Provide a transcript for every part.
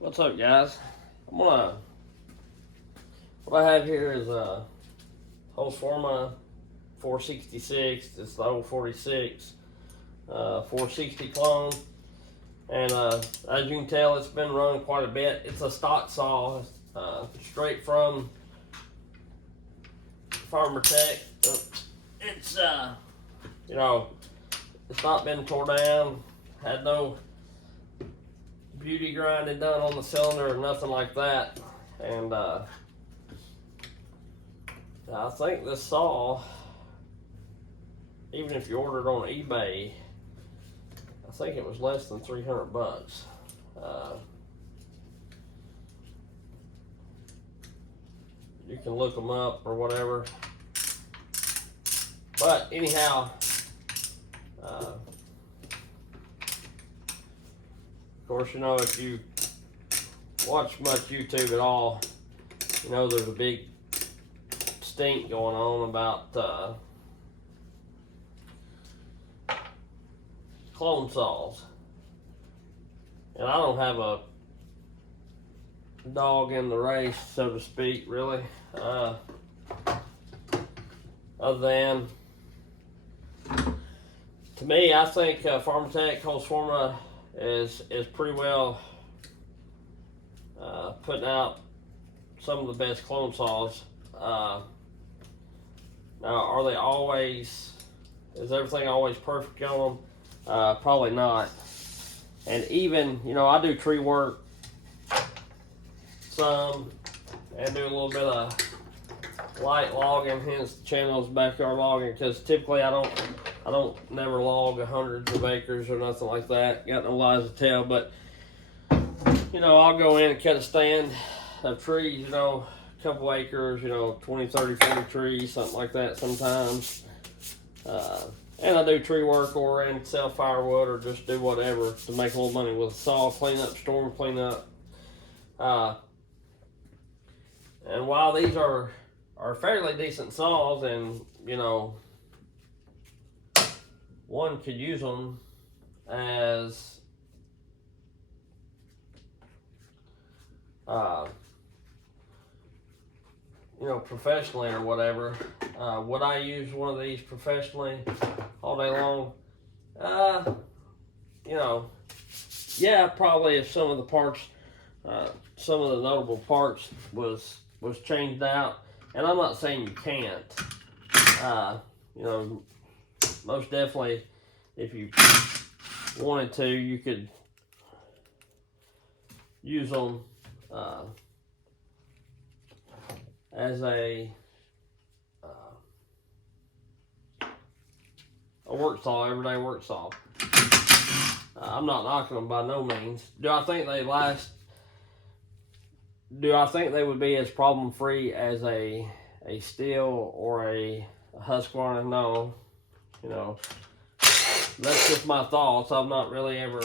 What's up, guys? What I have here is a Husqvarna 466. It's the old 46 460 clone, and as you can tell, it's been running quite a bit. It's a stock saw, straight from Farmer Tech. It's it's not been tore down. Had no beauty grinding done on the cylinder or nothing like that. And I think this saw, even if you ordered on eBay, I think it was less than 300 bucks. You can look them up or whatever. But anyhow, of course, if you watch much YouTube at all, there's a big stink going on about clone saws. And I don't have a dog in the race, so to speak, really. Other than, to me, I think Farmer Tech Husqvarna is pretty well putting out some of the best clone saws. Now, are they always? Is everything always perfect on them? Probably not. And even, I do tree work some, and do a little bit of light logging, hence the channel's backyard logging, because typically I don't never log hundreds of acres or nothing like that. Got no lies to tell, but I'll go in and cut a stand of trees, a couple acres, 20, 30, 40 trees, something like that sometimes. And I do tree work or and sell firewood or just do whatever to make a little money with a saw, clean up, storm clean up. And while these are fairly decent saws, and one could use them as professionally or whatever. Would I use one of these professionally all day long? Yeah, probably, if some of the parts, some of the notable parts was changed out. And I'm not saying you can't. Most definitely, if you wanted to, you could use them as a work saw, everyday work saw. I'm not knocking them by no means. Do I think they last? Do I think they would be as problem free as a Steel or a Husqvarna? No. That's just my thoughts. I've not really ever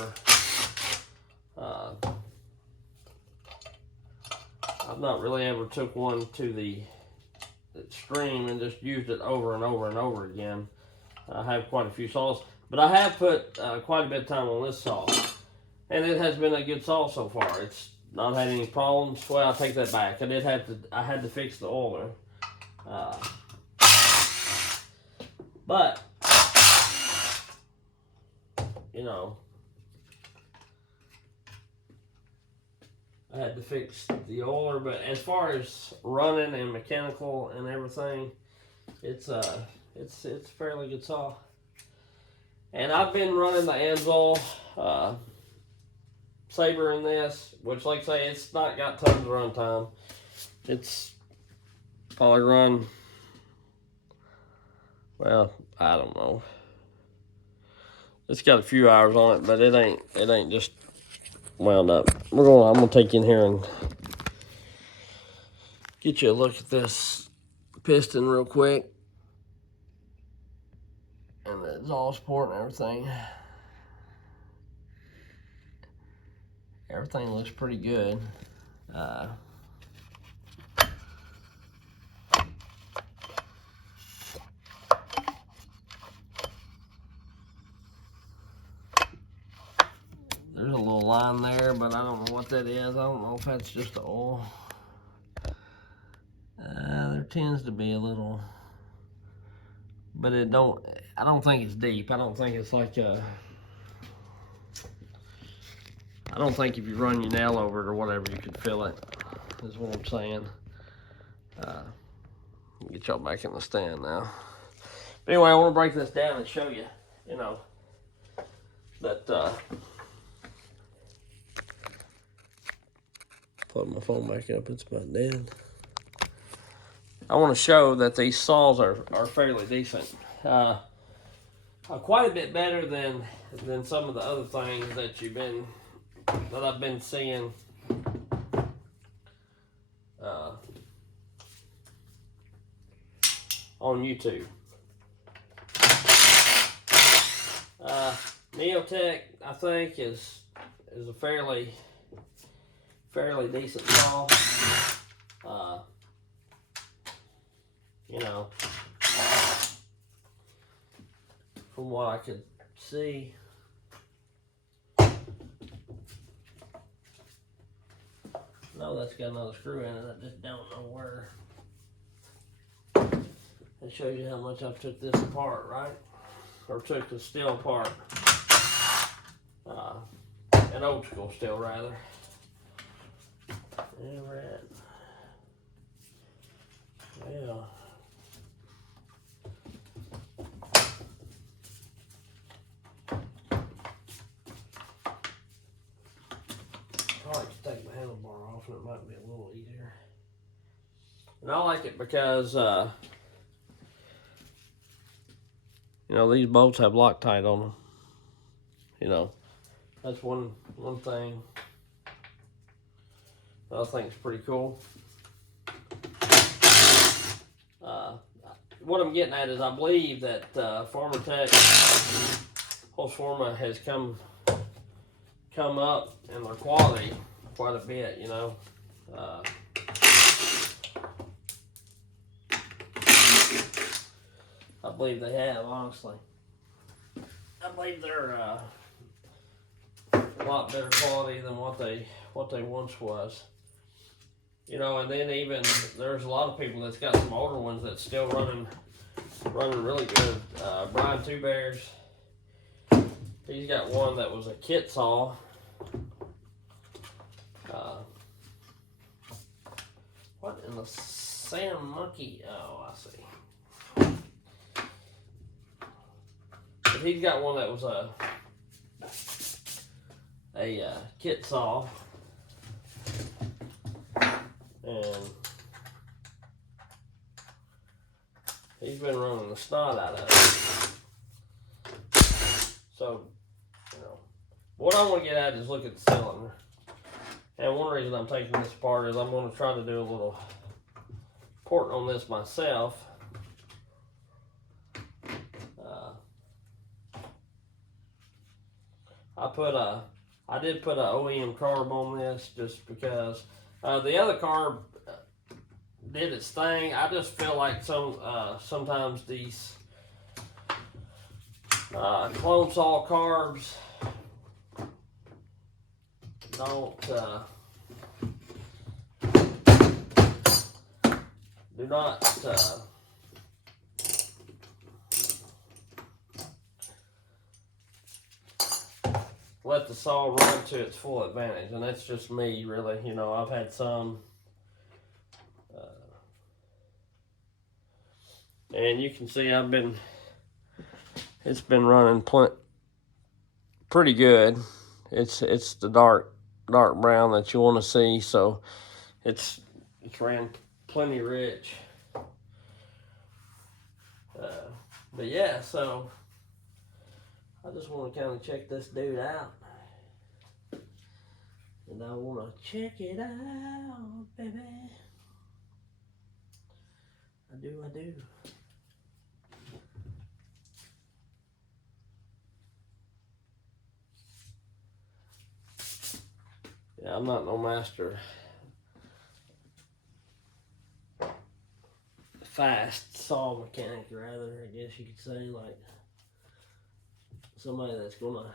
took one to the extreme and just used it over and over and over again. I have quite a few saws, but I have put quite a bit of time on this saw, and it has been a good saw so far. It's not had any problems. Well, I take that back. I had to fix the oiler. But I had to fix the oiler. But as far as running and mechanical and everything, it's a fairly good saw. And I've been running the Anvil Saber in this, which, like I say, it's not got tons of run time. It's probably run, well, I don't know. It's got a few hours on it, but it ain't just wound up. I'm gonna take you in here and get you a look at this piston real quick, and the exhaust port and everything. Everything looks pretty good. There's a little line there, but I don't know what that is. I don't know if that's just the oil. There tends to be a little, but I don't think it's deep. I don't think it's like I don't think if you run your nail over it or whatever, you could feel it, is what I'm saying. Get y'all back in the stand now. But anyway, I want to break this down and show you, you know, that, put my phone back up, it's about dead. I want to show that these saws are fairly decent. Quite a bit better than some of the other things that I've been seeing on YouTube. Neotech, I think, is a fairly decent saw. You know, from what I could see. No, that's got another screw in it. I just don't know where. It shows you how much I took this apart, right? Or took the steel apart. An old school steel, rather. Yeah, we're at. Yeah. I like to take my handlebar off, and it might be a little easier. And I like it because, you know, these bolts have Loctite on them. You know, that's one thing that I think is pretty cool. What I'm getting at is I believe that Farmer Tech Husqvarna has come up in their quality quite a bit, you know. I believe they have, honestly. I believe they're a lot better quality than what they once was. You know, and then even there's a lot of people that's got some older ones that's still running really good. Brian Two Bears, he's got one that was a kit saw. What in the Sam Monkey? Oh, I see. But he's got one that was a kit saw, and he's been running the snot out of it. So, you know, what I want to get at is look at the cylinder. And one reason I'm taking this apart is I'm going to try to do a little porting on this myself. I did put a OEM carb on this just because the other carb did its thing. I just feel like sometimes these clone saw carbs do not let the saw run to its full advantage, and that's just me, really. You know, I've had some, and you can see it's been running pretty good. It's the dark brown that you want to see, so it's ran plenty rich. But yeah, so I just want to kind of check this dude out. And I want to check it out, baby. I do. Yeah, I'm not no master fast saw mechanic, rather, I guess you could say, like somebody that's gonna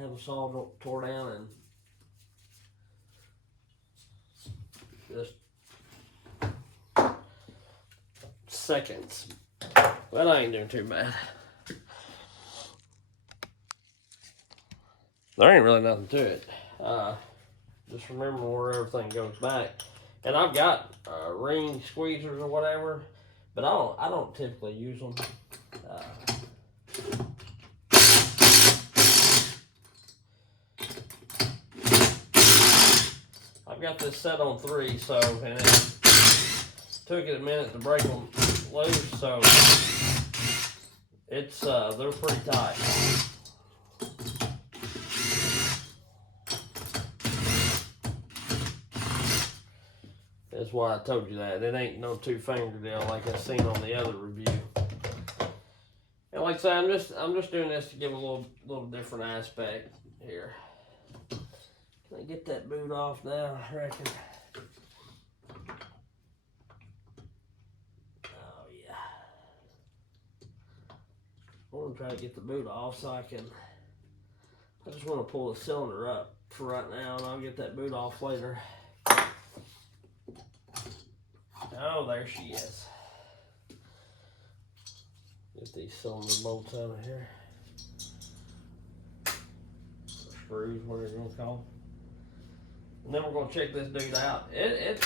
have a saw tore down and just seconds. Well, I ain't doing too bad. There ain't really nothing to it. Just remember where everything goes back. And I've got ring squeezers or whatever, but I don't typically use them. I've got this set on 3, so, and it took it a minute to break them loose, so it's they're pretty tight. That's why I told you that. It ain't no 2-finger deal like I seen on the other review. And like I said, I'm just doing this to give a little different aspect here. Can I get that boot off now? I reckon. Oh yeah. I want to try to get the boot off so I just want to pull the cylinder up for right now, and I'll get that boot off later. Oh, there she is. Get these cylinder bolts out of here. Or screws, whatever you want to call them. And then we're going to check this dude out. It,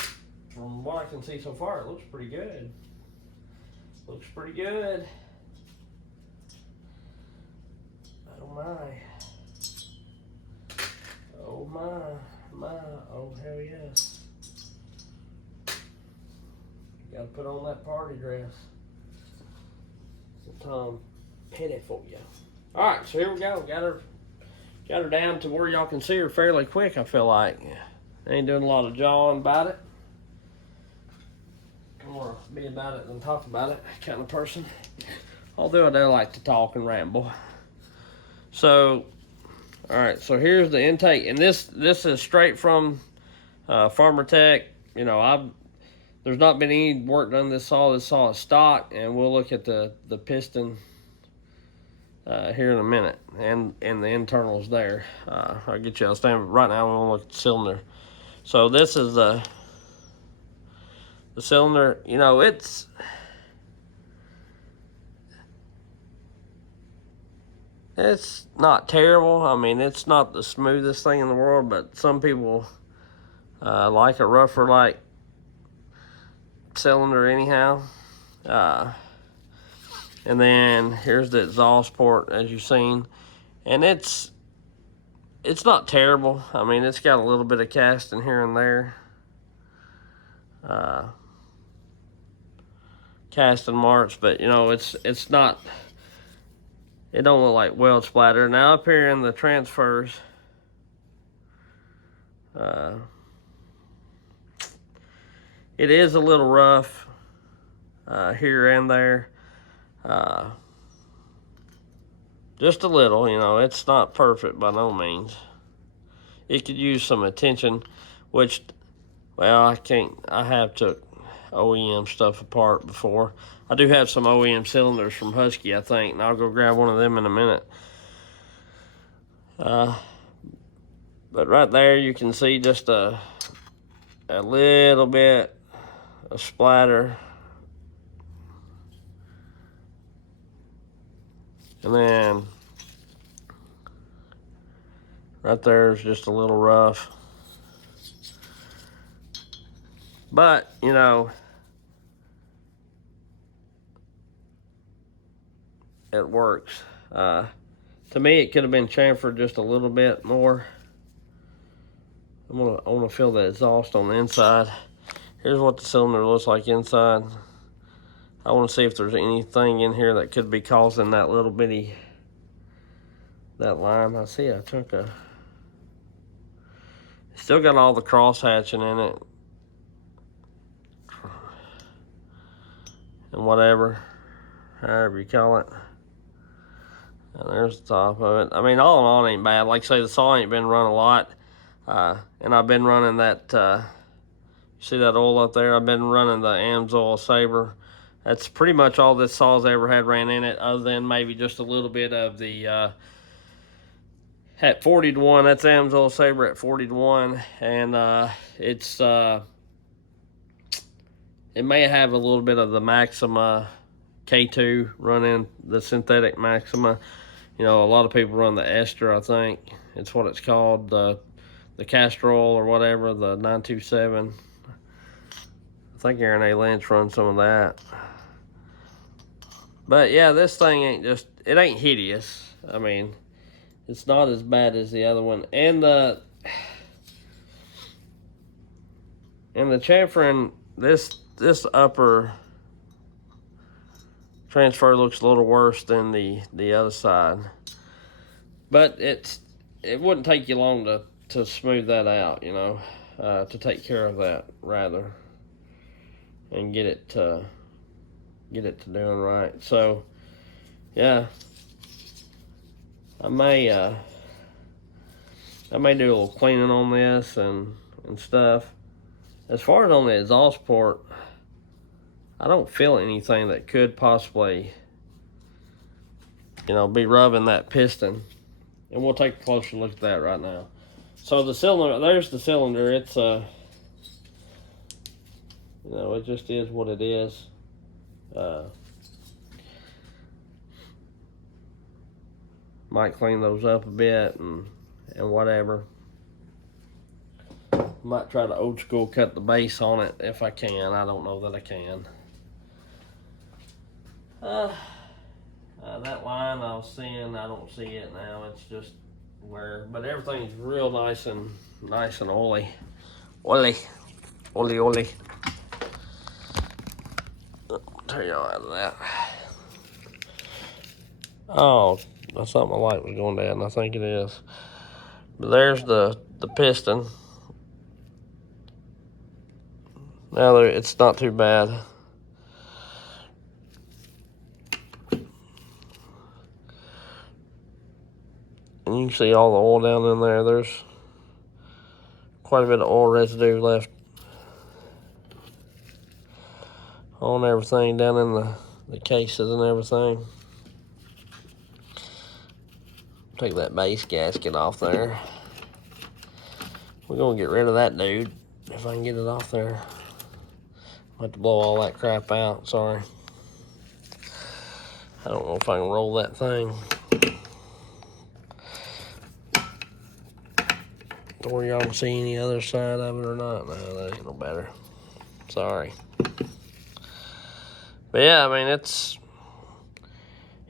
from what I can see so far, it looks pretty good. Looks pretty good. Oh my. Oh my. Oh hell yes. Gotta put on that party dress. Tom Petty for you. Alright, so here we go. Got her down to where y'all can see her fairly quick, I feel like. Ain't doing a lot of jawing about it. More be about it than talk about it kind of person. Although I do like to talk and ramble. So, alright, so here's the intake. And this is straight from Farmer Tech. You know, there's not been any work done this saw. This saw is stock, and we'll look at the piston here in a minute, and the internals there. I'll get you understand. Right now, we're gonna look at the cylinder. So this is the cylinder. You know, it's not terrible. I mean, it's not the smoothest thing in the world, but some people like a rougher like cylinder anyhow. And then here's the exhaust port, as you've seen, and it's not terrible. I mean, it's got a little bit of casting here and there, casting marks, but you know, it's not, it don't look like weld splatter. Now up here in the transfers, it is a little rough here and there. Just a little, you know, it's not perfect by no means. It could use some attention, which, well, I have took OEM stuff apart before. I do have some OEM cylinders from Husky, I think, and I'll go grab one of them in a minute. But right there you can see just a little bit of splatter. And then right there is just a little rough. But, you know, it works. To me, it could have been chamfered just a little bit more. I want to feel the exhaust on the inside. Here's what the cylinder looks like inside. I want to see if there's anything in here that could be causing that little bitty, that line. I see a chunk of, still got all the cross hatching in it. And whatever, however you call it. And there's the top of it. I mean, all in all, it ain't bad. Like I say, the saw ain't been run a lot. And I've been running that, you see that oil up there? I've been running the Amsoil Sabre. That's pretty much all this saw's ever had ran in it, other than maybe just a little bit of the at 40 to 1. That's Amsoil Sabre at 40 to 1. And it's it may have a little bit of the Maxima K2 running, the synthetic Maxima. You know, a lot of people run the ester, I think. It's what it's called, the castor oil or whatever, the 927. I think Aaron A. Lynch runs some of that. But yeah, this thing it ain't hideous. I mean, it's not as bad as the other one. And the chamfering, this upper transfer looks a little worse than the other side. But it wouldn't take you long to smooth that out, you know, to take care of that rather, and get it to doing right. So yeah, I may do a little cleaning on this and stuff. As far as on the exhaust port, I don't feel anything that could possibly, you know, be rubbing that piston. And we'll take a closer look at that right now. So the cylinder, there's the cylinder. It's you know, it just is what it is. Might clean those up a bit and whatever. Might try to old school cut the base on it if I can. I don't know that I can. That line I was seeing, I don't see it now. It's just where, but everything's real nice and oily. Oily. I'll turn y'all out of that. Oh, I thought my light was going down. I think it is. But there's the piston. Now it's not too bad. And you can see all the oil down in there. There's quite a bit of oil residue left on everything down in the cases and everything. Take that base gasket off there. We're gonna get rid of that dude if I can get it off there. I'll have to blow all that crap out, sorry. I don't know if I can roll that thing. Or y'all can see any other side of it or not. No, that ain't no better. Sorry. But yeah, I mean,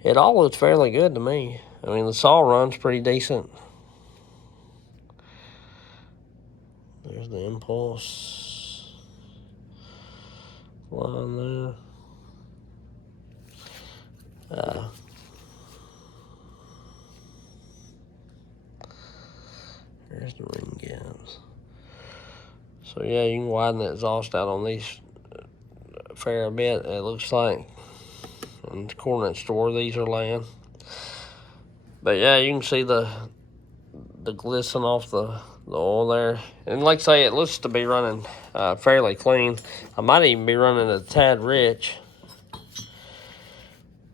it all looks fairly good to me. I mean, the saw runs pretty decent. There's the impulse line there. There's the ring gaps. So yeah, you can widen the exhaust out on these a fair bit, it looks like. And the coordinate store these are laying. But yeah, you can see the glisten off the oil there. And like I say, it looks to be running fairly clean. I might even be running a tad rich.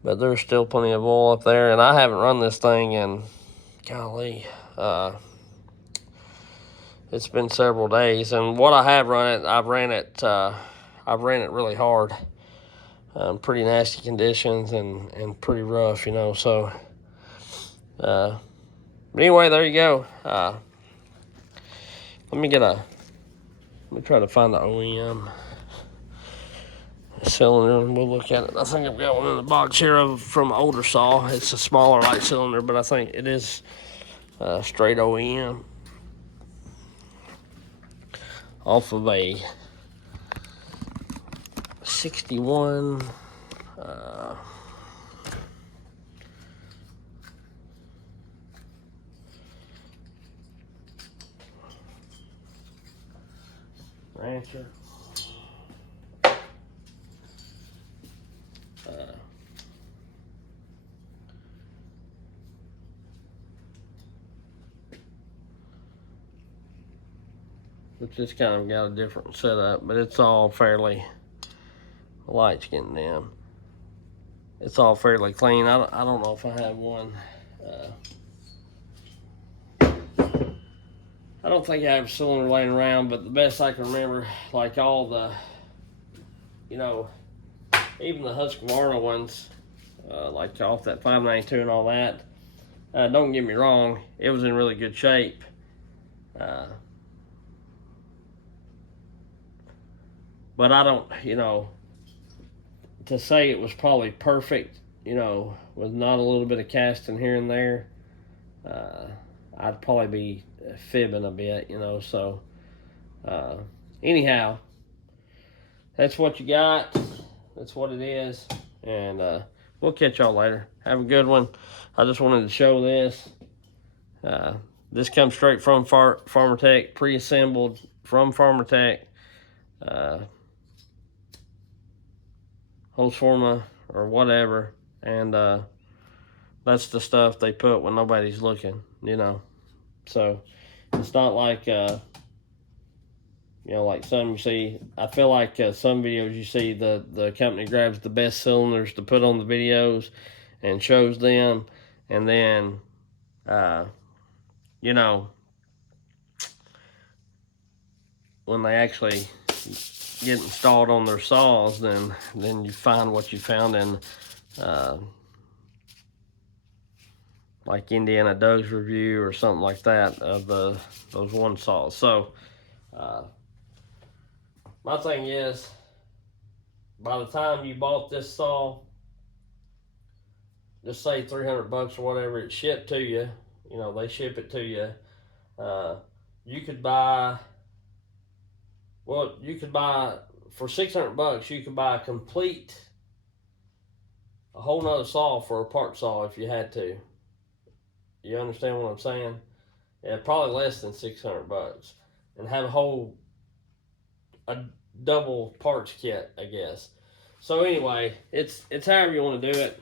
But there's still plenty of oil up there. And I haven't run this thing in, golly, it's been several days. And what I have run it, I've ran it really hard. Pretty nasty conditions and pretty rough, you know, so. But anyway, there you go. Let me try to find the OEM cylinder and we'll look at it. I think I've got one in the box here from older saw. It's a smaller light cylinder, but I think it is straight OEM. Off of a 61 Rancher. Which just kind of got a different setup, but it's all fairly, the light's getting dim. It's all fairly clean. I don't know if I have one. don't think I have a cylinder laying around, but the best I can remember, like all the, you know, even the Husqvarna ones, like off that 592 and all that, don't get me wrong, it was in really good shape. But I don't, you know, to say it was probably perfect, you know, with not a little bit of casting here and there, I'd probably be fibbing a bit, you know. So, anyhow, that's what you got. That's what it is. And we'll catch y'all later. Have a good one. I just wanted to show this. This comes straight from Farmer Tech, pre-assembled from Farmer Tech. Hosforma or whatever. And that's the stuff they put when nobody's looking, you know. So it's not like, you know, like some you see. I feel like some videos you see the company grabs the best cylinders to put on the videos and shows them, and then, you know, when they actually get installed on their saws, then you find what you found in, like Indiana Doug's review or something like that of those one saws. So, my thing is, by the time you bought this saw, just say $300 or whatever, it's shipped to you. You know, they ship it to you. You could buy, well, you could buy, for $600, you could buy a whole nother saw for a part saw if you had to. You understand what I'm saying? Yeah, probably less than $600, and have a double parts kit, I guess. So anyway, it's however you want to do it.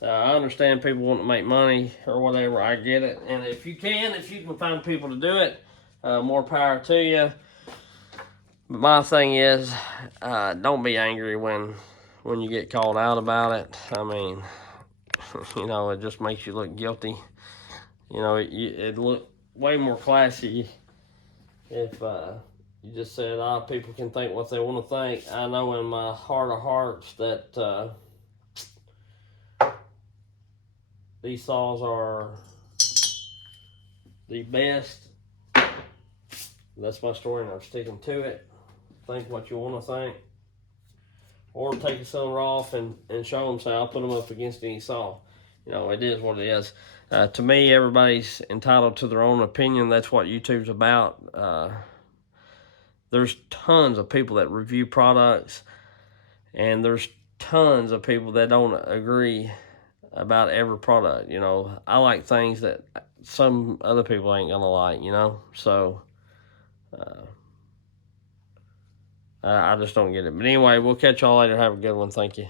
I understand people want to make money or whatever. I get it, and if you can find people to do it, more power to you. But my thing is, don't be angry when you get called out about it. I mean, you know, it just makes you look guilty. You know, it'd look way more classy if you just said, people can think what they want to think. I know in my heart of hearts that these saws are the best. That's my story, and I'm sticking to it. Think what you want to think. Or take a cylinder off and show them, say, I'll put them up against any saw. You know, it is what it is. To me, everybody's entitled to their own opinion. That's what YouTube's about. There's tons of people that review products, and there's tons of people that don't agree about every product. You know, I like things that some other people ain't gonna like, you know. So I just don't get it. But anyway, we'll catch y'all later. Have a good one. Thank you.